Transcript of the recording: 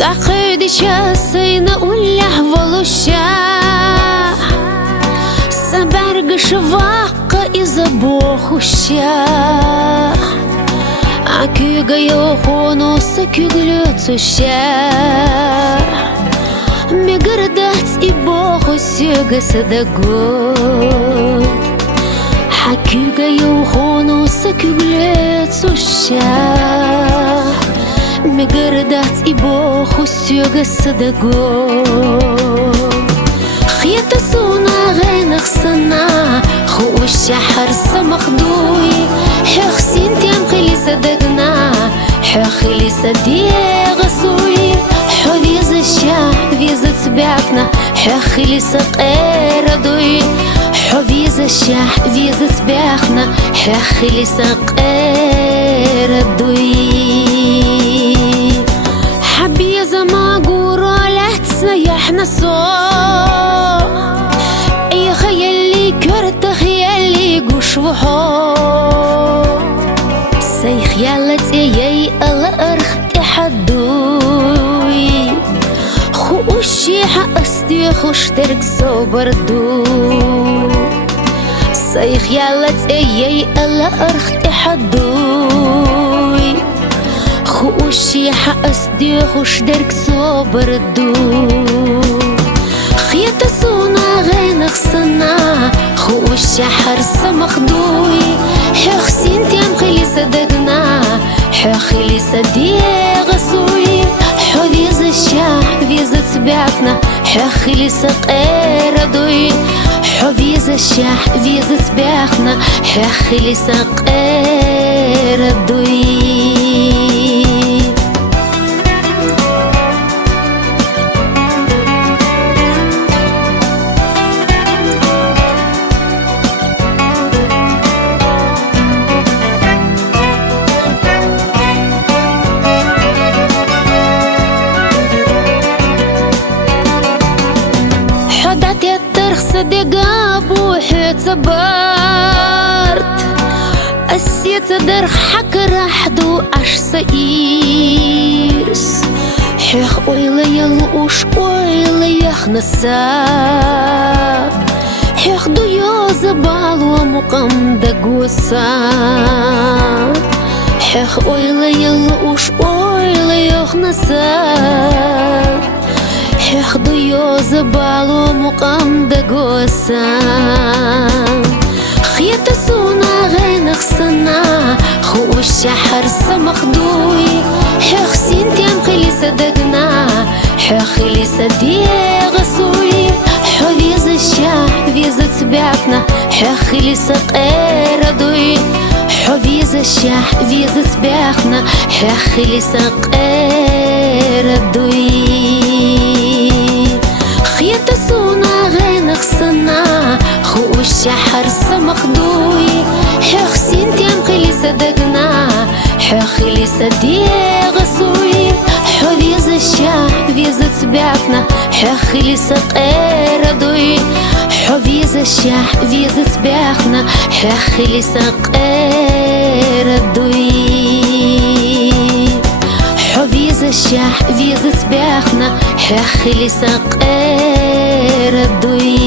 Дақиди часына улях волуща Сабаргыш ваққа иза бохуща А күйга йохонусы күглөцуща Мегардать и боху сюгасы да год А күйга йохонусы күглөцуща Мегардать и боху сюгасы да год خيط سونا غينخ سنا خوش حرس مخدوي حخسين تيم خلي صدقنا حخلي صديق غسوي حوذيز الشاه فيزة تبعفنا حخلي سقير دوي حوذيز الشاه فيزة تبعفنا حخلي سقير دوي حبي زما قورو لا تسيحنا صوت اي خيالي كرت خيالي قوش وحو سي خيالت ايي الا ارخت حدوي خوشي حقستي خوش ترك صبر دو سي خيالت ايي الا ارخت حدوي خوشي حقستي خوش درك صبر دو خيط سونا غينخ سنا خوش حرس مخدوي حخسين تيم خلي صدقنا حخلي صديق غسوي حوذيز الشاه فيزة تبعفنا حخلي سقير دوي حوذيز الشاه فيزة تبعفنا حخلي سقير دوي حدات يترخ صديقة بوحي تبارت أسيت درخ حك راحدو أش سئيرس حيخ ويلي يلوش ويلي يخنسا حيخ دو يوزبال ومقام دقوسا حيخ ويلي يلوش ويلي يخنسا حيخدو يوزبالو مقام دقوسا خيط سونا غينخ سنا خوش حرس مخدوي حخسين تيم خلي صدقنا حخلي صديق غسوي حوذيز الشاه فيزة تبعفنا حخلي سقير دوي حوذيز الشاه فيزة تبعفنا حخلي سقير دوي خيط سونا غينخ سنا خوش حرس مخدوي حخسين تيم خلي صدقنا حخلي صديق غسوي حوذيز الشاه فيزة تبعفنا حخلي سقير دوي حوذيز الشاه فيزة تبعفنا حخلي سقير دوي حوذيز الشاه فيزة تبعفنا حخلي سقير دوي